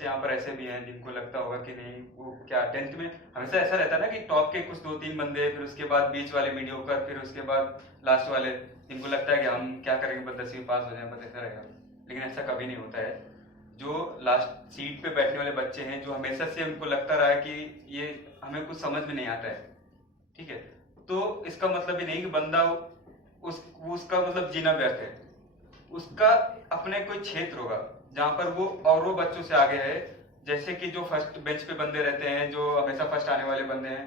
बच्चे यहाँ पर ऐसे भी हैं जिनको लगता होगा कि नहीं वो क्या 10th में हमेशा ऐसा रहता है ना कि टॉप के कुछ 2-3 बंदे, फिर उसके बाद बीच वाले मीडियोकर, फिर उसके बाद लास्ट वाले, जिनको लगता है कि हम क्या करेंगे बस 10वीं पास हो जाए, बस ऐसा रहेगा। लेकिन ऐसा कभी नहीं होता है। जो लास्ट सीट पे बैठने वाले बच्चे हैं, जो हमेशा से उनको लगता रहा है कि ये हमें कुछ समझ में नहीं आता है, ठीक है, तो इसका मतलब ये नहीं कि बंदा उसका मतलब जीना व्यर्थ है। उसका अपने कोई क्षेत्र होगा जहां पर वो बच्चों से आगे है। जैसे कि जो फर्स्ट बेंच पे बंदे रहते हैं, जो हमेशा फर्स्ट आने वाले बंदे हैं,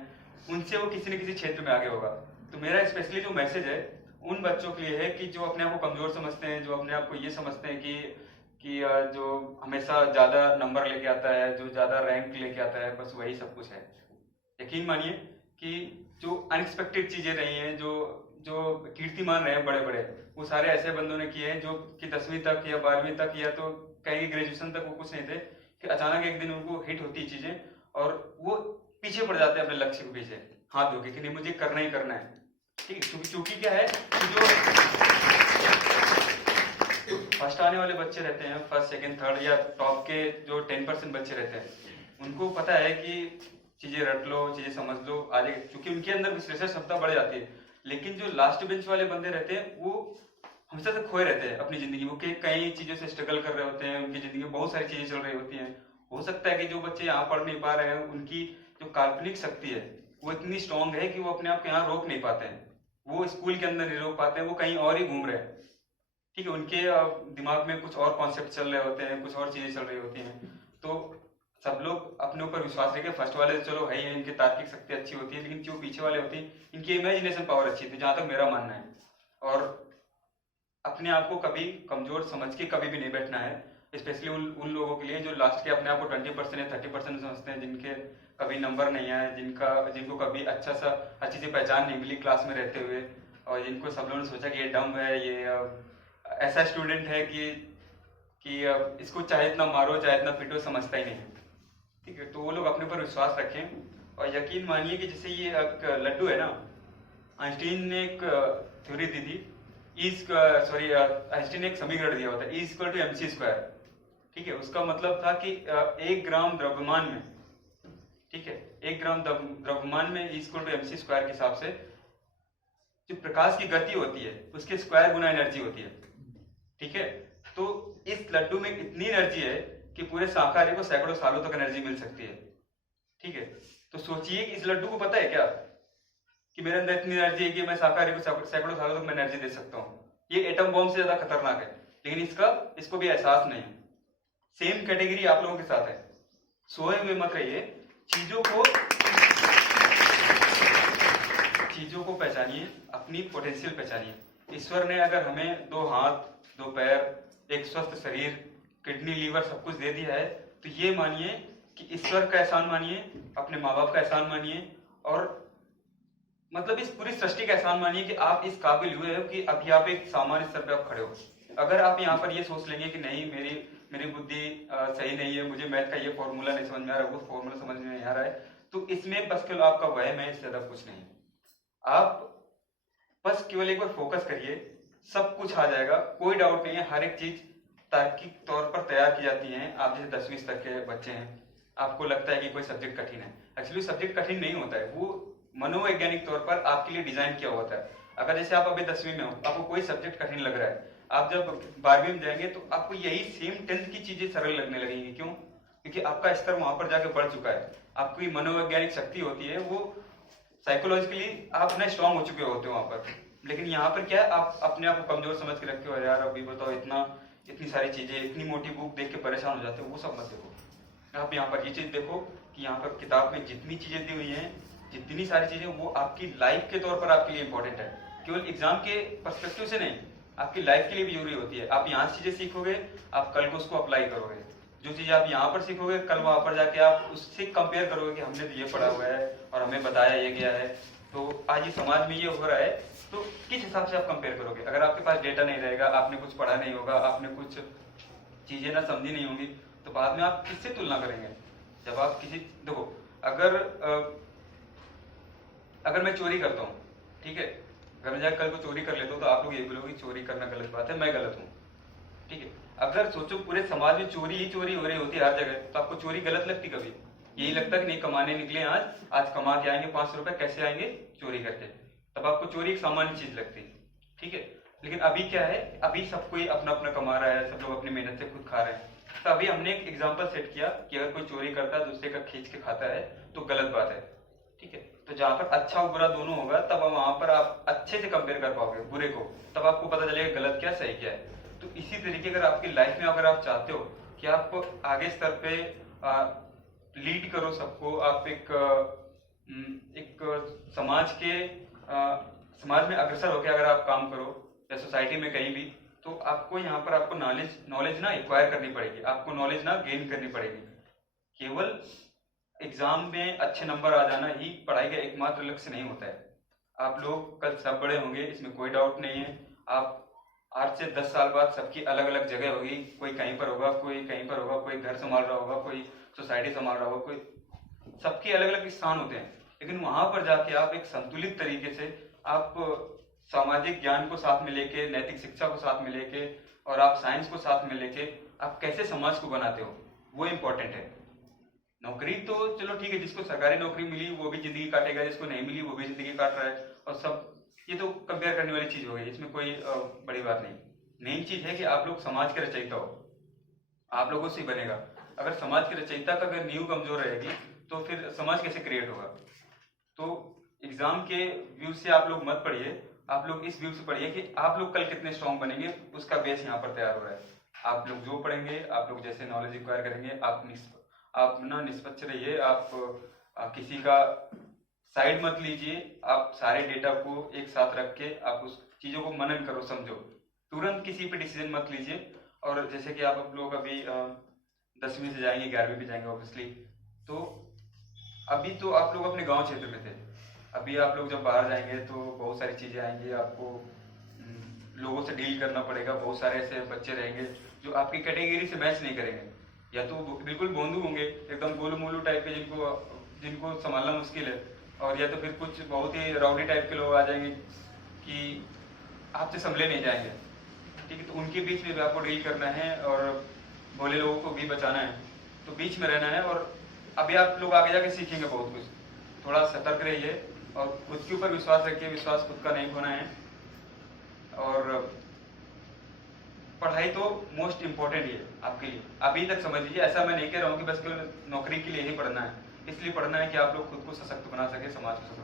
उनसे वो किसी न किसी क्षेत्र में आगे होगा। तो मेरा स्पेशली जो मैसेज है उन बच्चों के लिए है कि जो अपने आप को कमजोर समझते हैं, जो अपने आप को ये समझते हैं कि जो हमेशा ज्यादा नंबर लेके आता है, जो ज्यादा रैंक लेके आता है, बस वही सब कुछ है। यकीन मानिए कि जो अनएक्सपेक्टेड चीजें रही हैं, जो जो कीर्तिमान रहे हैं बड़े बड़े, वो सारे ऐसे बंदों ने किए हैं जो कि 10वीं तक या 12वीं तक या तो कहीं ग्रेजुएशन तक वो कुछ नहीं थे, कि अचानक एक दिन उनको हिट होती चीजें और वो पीछे पड़ जाते हैं अपने लक्ष्य के पीछे हाथ धो के कि नहीं मुझे करना ही करना है। ठीक है, क्योंकि क्या है कि जो फर्स्ट आने वाले बच्चे रहते हैं, फर्स्ट सेकंड थर्ड या टॉप के जो 10% बच्चे रहते हैं, उनको पता है कि चीजें रट लो, चीजें समझ लो आगे, क्योंकि उनके अंदर विश्लेषण क्षमता बढ़ जाती है। लेकिन जो लास्ट बेंच वाले बंदे रहते हैं वो हमेशा से खोए रहते हैं अपनी जिंदगी में, कई चीजों से स्ट्रगल कर रहे होते हैं, उनकी जिंदगी में बहुत सारी चीजें चल रही होती हैं। हो सकता है कि जो बच्चे यहाँ पढ़ नहीं पा रहे हैं, उनकी जो काल्पनिक शक्ति है वो इतनी स्ट्रांग है कि वो अपने आप को यहाँ रोक नहीं पाते हैं, वो स्कूल के अंदर नहीं रोक पाते हैं, वो कहीं और ही घूम रहे हैं। ठीक है, उनके दिमाग में कुछ और कॉन्सेप्ट चल रहे होते हैं, कुछ और चीजें चल रही होती हैं। तो सब लोग अपने ऊपर विश्वास रखें। फर्स्ट वाले चलो है ही है, इनकी तार्किक शक्ति अच्छी होती है, लेकिन जो पीछे वाले होते हैं इनकी इमेजिनेशन पावर अच्छी थी, जहां तक मेरा मानना है। और अपने आप को कभी कमजोर समझ के कभी भी नहीं बैठना है, स्पेशली उन लोगों के लिए जो लास्ट के अपने आप को 20% या 30% समझते हैं, जिनके कभी नंबर नहीं आए, जिनको कभी अच्छी सी पहचान नहीं मिली क्लास में रहते हुए, और जिनको सब लोगों ने सोचा कि ये डम है, ये ऐसा स्टूडेंट है कि इसको चाहे इतना मारो चाहे इतना पीटो समझता ही नहीं है। ठीक है, तो वो लोग अपने ऊपर विश्वास रखें और यकीन मानिए कि जैसे ये एक लड्डू है ना, आइंस्टीन ने एक थ्योरी दी थी, आइंस्टीन ने एक समीकरण दिया होता है E=mc²। ठीक है, उसका मतलब था कि 1 ग्राम द्रव्यमान में, ठीक है, 1 ग्राम द्रव्यमान में E=mc² के हिसाब से जो प्रकाश की गति होती है उसके स्क्वायर गुना एनर्जी होती है। ठीक है, तो इस लड्डू में इतनी एनर्जी है कि पूरे शाकाहारी को सैकड़ों सालों तक एनर्जी मिल सकती है। ठीक है, तो सोचिए कि इस लड्डू को पता है क्या कि मेरे अंदर इतनी एनर्जी है कि मैं शाकाहारी को सैकड़ों सालों तक मैं एनर्जी दे सकता हूँ। ये एटम बॉम्ब से ज्यादा खतरनाक है, लेकिन इसको भी एहसास नहीं है। सेम कैटेगरी आप लोगों के साथ है। सोए हुए मत रहिए, चीजों को पहचानिए, अपनी पोटेंशियल पहचानिए। ईश्वर ने अगर हमें 2 हाथ, 2 पैर, एक स्वस्थ शरीर, किडनी, लीवर सब कुछ दे दिया है, तो ये मानिए कि ईश्वर का एहसान मानिए, अपने माँ बाप का एहसान मानिए, और मतलब इस पूरी सृष्टि का एहसान मानिए कि आप इस काबिल हुए हो कि अभी आप एक सामान्य स्तर पे आप खड़े हो। अगर आप यहाँ पर ये सोच लेंगे कि नहीं मेरी बुद्धि सही नहीं है, मुझे मैथ का ये फॉर्मूला नहीं समझ में आ रहा है, वो फॉर्मूला समझ में नहीं आ रहा है, तो इसमें बस केवल आपका वहम है, इससे ज्यादा कुछ नहीं। आप बस केवल एक बार फोकस करिए, सब कुछ आ जाएगा, कोई डाउट नहीं है। हर एक चीज तार्किक तौर पर तैयार की जाती है। आप जैसे 10वीं तक के बच्चे हैं, आपको लगता है कि कोई सब्जेक्ट कठिन है, एक्चुअली सब्जेक्ट कठिन नहीं होता है, वो मनोवैज्ञानिक तौर पर आपके लिए डिजाइन किया हुआ था। अगर जैसे आप अभी 10वीं में हो, आपको कोई सब्जेक्ट कठिन लग रहा है, आप जब 12वीं में जाएंगे तो आपको यही सेम 10th की चीजें सरल लगने लगेंगी। क्यों? क्योंकि आपका स्तर वहां पर जाके बढ़ चुका है। आपकी मनोवैज्ञानिक शक्ति होती है, वो साइकोलॉजिकली आप इतना स्ट्रांग हो चुके होते हो वहां पर। लेकिन यहाँ पर क्या है, आप अपने आप को कमजोर समझ के रखे हो, यार अभी बताओ इतनी सारी चीजें, इतनी मोटी बुक देख के परेशान हो जाते हो, वो सब मत देखो। आप यहाँ पर ये चीज देखो कि यहाँ पर किताब में जितनी चीजें दी हुई हैं, जितनी सारी चीजें, वो आपकी लाइफ के तौर पर आपके लिए इंपॉर्टेंट है, केवल एग्जाम के पर्सपेक्टिव से नहीं, आपकी लाइफ के लिए भी जरूरी होती है। आप यहाँ से चीजें सीखोगे, आप कल को उसको अप्लाई करोगे। जो चीज आप यहाँ पर सीखोगे, कल वहां पर जाके आप उससे कंपेयर करोगे कि हमने तो ये पढ़ा हुआ है और हमें बताया ये गया है, तो आज ये समाज में ये हो रहा है, तो किस हिसाब से आप कंपेयर करोगे? अगर आपके पास डेटा नहीं रहेगा, आपने कुछ पढ़ा नहीं होगा, आपने कुछ चीजें ना समझी नहीं होंगी, तो बाद में आप किससे तुलना करेंगे? जब आप किसी देखो, अगर मैं चोरी करता हूँ, ठीक है, अगर मैं जाकर कल को चोरी कर लेता हूँ, तो आप लोग ये बोलोगे चोरी करना गलत बात है, मैं गलत हूँ। ठीक है, अगर सोचो पूरे समाज में चोरी ही चोरी हो रही होती है हर जगह, तो आपको चोरी गलत लगती कभी? यही लगता कि नहीं कमाने निकले आज, आज कमा के आएंगे 500 रुपए, कैसे आएंगे? चोरी करके। तब आपको चोरी एक सामान्य चीज लगती, ठीक है। लेकिन अभी क्या है, अभी सब कोई अपना अपना कमा रहा है, सब लोग अपनी मेहनत से खुद खा रहे हैं। तो अभी हमने एक एग्जाम्पल सेट किया कि अगर कोई चोरी करता है दूसरे का खींच के खाता है तो गलत बात है, ठीक है। तो जहां पर अच्छा और बुरा दोनों होगा तब वहां पर आप अच्छे से कंपेयर कर पाओगे बुरे को, तब आपको पता चलेगा गलत क्या सही क्या है। तो इसी तरीके अगर आपकी लाइफ में अगर आप चाहते हो कि आप आगे स्तर पे लीड करो सबको, आप एक समाज के समाज में अग्रसर होकर अगर आप काम करो या सोसाइटी में कहीं भी, तो आपको यहाँ पर आपको नॉलेज ना एक्वायर करनी पड़ेगी, आपको नॉलेज ना गेन करनी पड़ेगी। केवल एग्जाम में अच्छे नंबर आ जाना ही पढ़ाई का एकमात्र लक्ष्य नहीं होता है। आप लोग कल सब बड़े होंगे, इसमें कोई डाउट नहीं है। आप आज से 10 साल बाद सबकी अलग अलग जगह होगी, कोई कहीं पर होगा, कोई कहीं पर होगा, कोई घर संभाल रहा होगा, कोई सोसाइटी संभाल रहा होगा, कोई सबके अलग अलग स्थान होते हैं। लेकिन वहां पर जाके आप एक संतुलित तरीके से आप सामाजिक ज्ञान को साथ में लेके, नैतिक शिक्षा को साथ में लेके और आप साइंस को साथ में लेके आप कैसे समाज को बनाते हो, वो इम्पोर्टेंट है। नौकरी तो चलो ठीक है, जिसको सरकारी नौकरी मिली वो भी जिंदगी काटेगा, जिसको नहीं मिली वो भी जिंदगी काट रहा है, और सब ये तो कंपेयर करने वाली चीज हो गई, इसमें कोई बड़ी बात नहीं। मेन चीज है कि आप लोग समाज के रचयिता हो, आप लोगों से ही बनेगा। अगर समाज के रचयिता का अगर नींव कमजोर रहेगी तो फिर समाज कैसे क्रिएट होगा? तो एग्जाम के व्यू से आप लोग मत पढ़िए, आप लोग इस व्यू से पढ़िए कि आप लोग कल कितने स्ट्रॉन्ग बनेंगे, उसका बेस यहाँ पर तैयार हो रहा है। आप लोग जो पढ़ेंगे, आप लोग जैसे नॉलेज एक्वायर करेंगे, आप ना निष्पक्ष रहिए, आप किसी का साइड मत लीजिए, आप सारे डेटा को एक साथ रख के आप उस चीजों को मनन करो, समझो, तुरंत किसी पे डिसीजन मत लीजिए। और जैसे कि आप लोग अभी 10वीं से जाएंगे, 11वीं पे जाएंगे ऑब्वियसली, तो अभी तो आप लोग अपने गांव क्षेत्र में थे, अभी आप लोग जब बाहर जाएंगे तो बहुत सारी चीजें आएंगी, आपको लोगों से डील करना पड़ेगा। बहुत सारे ऐसे बच्चे रहेंगे जो आपकी कैटेगरी से मैच नहीं करेंगे, या तो बिल्कुल बोंदू होंगे, एकदम गोलू मोलू टाइप के, जिनको संभालना मुश्किल है, और या तो फिर कुछ बहुत ही राउडी टाइप के लोग आ जाएंगे कि आपसे संभले नहीं जाएंगे, ठीक है। तो उनके बीच में भी आपको डील करना है और भोले लोगों को भी बचाना है, तो बीच में रहना है। और अभी आप लोग आगे जाके सीखेंगे बहुत कुछ, थोड़ा सतर्क रहिए और खुद के ऊपर विश्वास रखिए, विश्वास खुद का नहीं खोना है। और पढ़ाई तो मोस्ट इम्पोर्टेंट ही है आपके लिए, अभी तक समझ लीजिए। ऐसा मैं नहीं कह रहा हूँ कि बस केवल नौकरी के लिए ही पढ़ना है, इसलिए पढ़ना है कि आप लोग खुद को सशक्त बना सके, समाज को